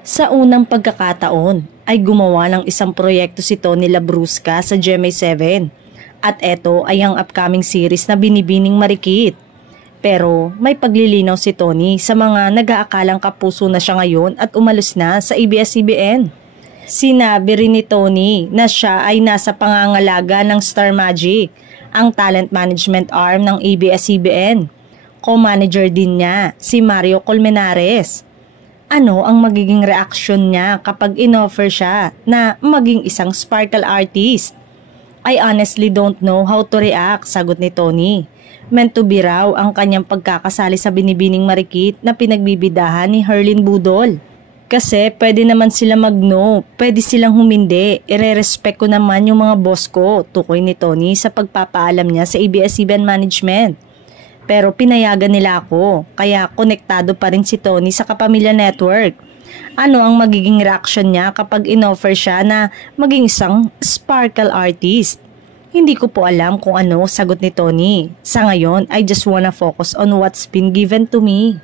Sa unang pagkakataon ay gumawa ng isang proyekto si Tony Labrusca sa GMA7 at ito ay ang upcoming series na Binibining Marikit. Pero may paglilinaw si Tony sa mga nag-aakalang kapuso na siya ngayon at umalis na sa ABS-CBN. Sinabi rin ni Tony na siya ay nasa pangangalaga ng Star Magic, ang talent management arm ng ABS-CBN. Co-manager din niya si Mario Colmenares. Ano ang magiging reaksyon niya kapag inoffer siya na maging isang sparkle artist? I honestly don't know how to react, sagot ni Tony. Meant to be raw ang kanyang pagkakasali sa Binibining Marikit na pinagbibidahan ni Herlin Budol. Kasi pwede naman sila mag-no, pwede silang humindi, ire-respect ko naman yung mga boss ko, tukoy ni Tony sa pagpapaalam niya sa ABS-CBN management. Pero pinayagan nila ako, kaya konektado pa rin si Tony sa Kapamilya Network. Ano ang magiging reaction niya kapag inoffer siya na maging isang sparkle artist? Hindi ko po alam kung ano, sagot ni Tony. Sa ngayon, I just wanna focus on what's been given to me.